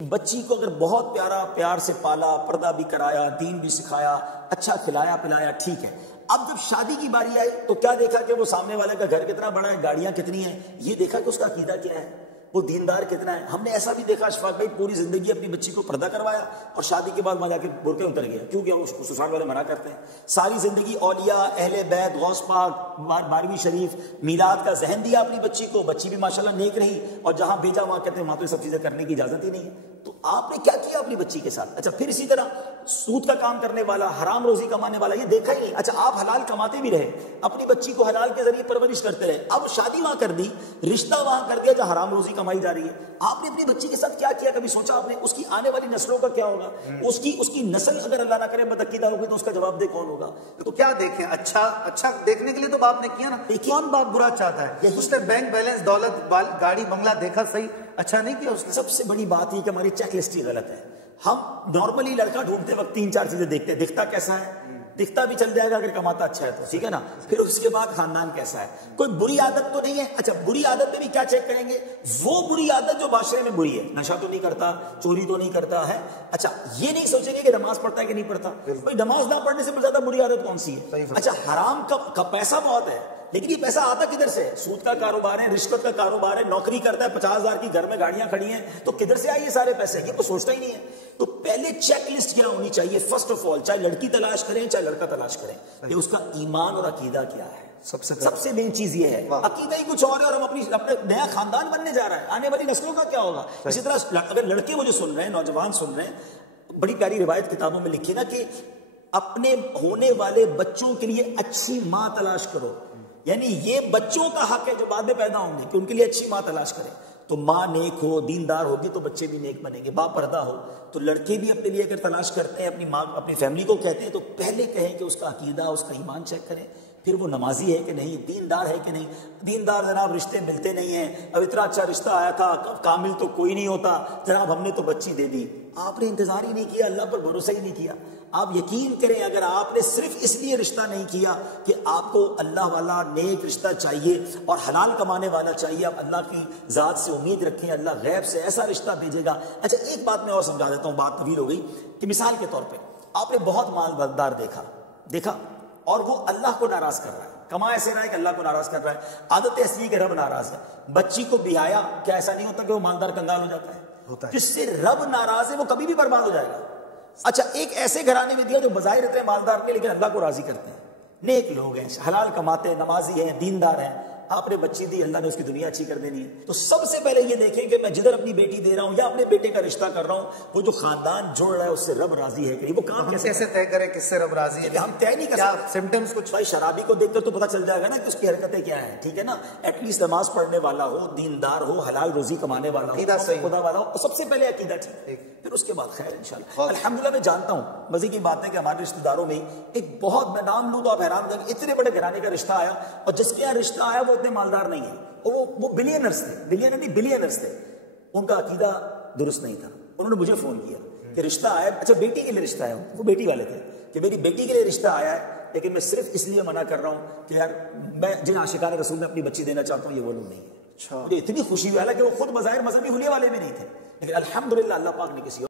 بچی کو اگر بہت پیار سے پالا، پردہ بھی کرایا، دین بھی سکھایا، اچھا کھلایا پلایا، ٹھیک ہے۔ اب جب شادی کی باری آئی تو کیا دیکھا کہ وہ سامنے والے کا گھر کتنا بڑا ہے، گاڑیاں کتنی ہیں، یہ دیکھا کہ اس کا عقیدہ کیا ہے، وہ دیندار کتنا ہے۔ ہم نے ایسا بھی دیکھا اشفاق بھائی پوری زندگی اپنی بچی کو پردہ کروایا اور شادی کے بعد وہاں جا کے برقعے اتر گیا، کیونکہ اس کو سسرال والے منع کرتے ہیں۔ ساری زندگی اولیاء، اہل بیت، غوث پاک، 12ویں شریف، میلاد کا ذہن دیا اپنی بچی کو، بچی بھی ماشاءاللہ نیک رہی، اور جہاں بھیجا وہاں کہتے ہیں وہاں تو یہ سب چیزیں کرنے کی اجازت ہی نہیں ہے۔ تو آپ نے کیا کیا اپنی بچی کے ساتھ؟ اچھا پھر اسی طرح سود کا کام کرنے والا، حرام روزی کمانے والا، یہ دیکھا ہی نہیں۔ اچھا آپ حلال کماتے بھی رہے، اپنی بچی کو حلال کے ذریعے پرورش کرتے رہے، اب شادی وہاں کر دی، رشتہ وہاں کر دیا جہاں حرام روزی کمائی جا رہی ہے۔ آپ نے اپنی بچی کے ساتھ کیا کیا؟ کبھی سوچا آپ نے اس کی آنے والی نسلوں کا کیا ہوگا؟ اس کی نسل اگر اللہ نہ کرے بدعقیدہ ہوگی تو اس کا جواب دہ کون ہوگا؟ تو کیا دیکھیں، اچھا دیکھنے کے لیے تو باپ نے کیا نا، کون باپ برا چاہتا ہے؟ اس نے بینک بیلنس، دولت، گاڑی بنگلہ دیکھا، صحیح اچھا نہیں کیا اس نے۔ سب سے بڑی بات یہ کہ ہماری چیک لسٹ ہی غلط ہے۔ ہم نارملی لڑکا ڈھونڈتے وقت 3-4 چیزیں دیکھتے ہیں، دکھتا کیسا ہے، دکھتا بھی چل جائے گا اگر کماتا اچھا ہے تو، ٹھیک ہے نا، پھر اس کے بعد خاندان کیسا ہے، کوئی بری عادت تو نہیں ہے۔ اچھا بری عادت میں بھی کیا چیک کریں گے؟ وہ بری عادت جو معاشرے میں بری ہے، نشہ تو نہیں کرتا، چوری تو نہیں کرتا ہے، اچھا یہ نہیں سوچیں گے کہ نماز پڑھتا ہے کہ نہیں پڑھتا، بھائی نماز نہ پڑھنے سے زیادہ بری عادت کون سی ہے؟ اچھا حرام کا پیسہ بہت ہے، لیکن یہ پیسہ آتا کدھر سے؟ سود کا کاروبار ہے، رشوت کا کاروبار ہے، نوکری کرتا ہے 50,000 کی، گھر میں گاڑیاں کھڑی ہیں، تو کدھر سے آئی یہ سارے پیسے؟ یہ کوئی سوچتا ہی نہیں ہے۔ تو پہلے چیک لسٹ کیا ہونی چاہیے؟ فرسٹ آف آل، چاہے لڑکی تلاش کریں چاہے لڑکا تلاش کریں، کہ اس کا ایمان اور عقیدہ کیا ہے۔ سب سے مین چیز یہ ہے، عقیدہ ہی کچھ اور ہے، اور ہم اپنے نیا خاندان بننے جا رہا ہے، آنے والی نسلوں کا کیا ہوگا؟ اسی طرح اگر لڑکے مجھے سن رہے ہیں، نوجوان سن رہے ہیں، بڑی پیاری روایت کتابوں میں لکھی نا کہ اپنے ہونے والے بچوں کے لیے اچھی ماں تلاش کرو، یعنی یہ بچوں کا حق ہے جو بعد میں پیدا ہوں گے کہ ان کے لیے اچھی ماں تلاش کریں۔ تو ماں نیک ہو، دیندار ہوگی تو بچے بھی نیک بنیں گے، با پردہ ہو۔ تو لڑکے بھی اپنے لیے اگر تلاش کرتے ہیں، اپنی ماں اپنی فیملی کو کہتے ہیں، تو پہلے کہیں کہ اس کا عقیدہ، اس کا ایمان چیک کریں، پھر وہ نمازی ہے کہ نہیں، دیندار ہے کہ نہیں۔ دیندار جناب رشتے ملتے نہیں ہیں، اب اتنا اچھا رشتہ آیا تھا، کامل تو کوئی نہیں ہوتا جناب، ہم نے تو بچی دے دی۔ آپ نے انتظار ہی نہیں کیا، اللہ پر بھروسہ ہی نہیں کیا۔ آپ یقین کریں اگر آپ نے صرف اس لیے رشتہ نہیں کیا کہ آپ کو اللہ والا نیک رشتہ چاہیے اور حلال کمانے والا چاہیے، آپ اللہ کی ذات سے امید رکھیں، اللہ غیب سے ایسا رشتہ بھیجے گا۔ اچھا ایک بات میں اور سمجھا دیتا ہوں، بات طویل ہو گئی، کہ مثال کے طور پہ آپ نے بہت مالدار دیکھا اور وہ اللہ کو ناراض کر رہا ہے، کما ایسے رہا ہے کہ اللہ کو ناراض کر رہا ہے، عادت ایسی ہے کہ رب ناراض ہے، بچی کو بیایا، کیا ایسا نہیں ہوتا کہ وہ مالدار کنگال ہو جاتا ہے؟ جس سے رب ناراض ہے وہ کبھی بھی برباد ہو جائے گا۔ اچھا ایک ایسے گھرانے میں دیا جو بظاہر اتنے مالدار نہیں لیکن اللہ کو راضی کرتے ہیں، نیک لوگ ہیں، حلال کماتے ہیں، نمازی ہیں، دیندار ہیں، آپ نے بچی دی، اللہ نے اس کی دنیا اچھی کر دینی ہے۔ تو سب سے پہلے یہ دیکھیں کہ میں جدھر اپنی بیٹی دے رہا ہوں یا اپنے بیٹے کا رشتہ کر رہا ہوں، وہ جو خاندان جوڑ رہا ہے اس سے رب راضی ہے کہ وہ کام کیسے طے کریں کس سے رب راضی ہے؟ ہم طے نہیں کر سکتے، سمپٹمز کچھ بھائی شرابی کو دیکھ کر تو پتہ چل جائے گا نا کہ اس کی حرکتیں کیا ہیں، ٹھیک ہے نا، ایٹ لیسٹ نماز پڑھنے والا ہو، دیندار ہو، حلال روزی کمانے والا ہو، خدا والا ہو، سب سے پہلے عقیدہ ٹھیک، پھر اس کے بعد خیر انشاءاللہ۔ الحمدللہ میں جانتا ہوں، مزے کی بات ہے کہ ہمارے رشتہ داروں میں ایک بہت، میں نام لوں تو آپ حیران ہوں گے، اتنے بڑے گھرانے کا رشتہ آیا، اور جس کے یہاں رشتہ آیا وہ اتنے مالدار نہیں ہے، وہ بلینرز تھے، ان کا عقیدہ درست نہیں تھا۔ انہوں نے مجھے فون کیا کہ رشتہ آیا، اچھا بیٹی کے لیے رشتہ آیا، وہ بیٹی والے تھے کہ میری بیٹی کے لیے رشتہ آیا ہے، لیکن میں صرف اس لیے منع کر رہا ہوں کہ یار میں جن عاشقان رسول میں اپنی بچی دینا چاہتا ہوں یہ وہ لوگ نہیں ہے۔ مجھے اتنی خوشی ہوئی، حالانکہ وہ خود بظاہر مذہبی حلیے والے میں نہیں تھے، لیکن الحمدللہ اللہ پاک نے کسی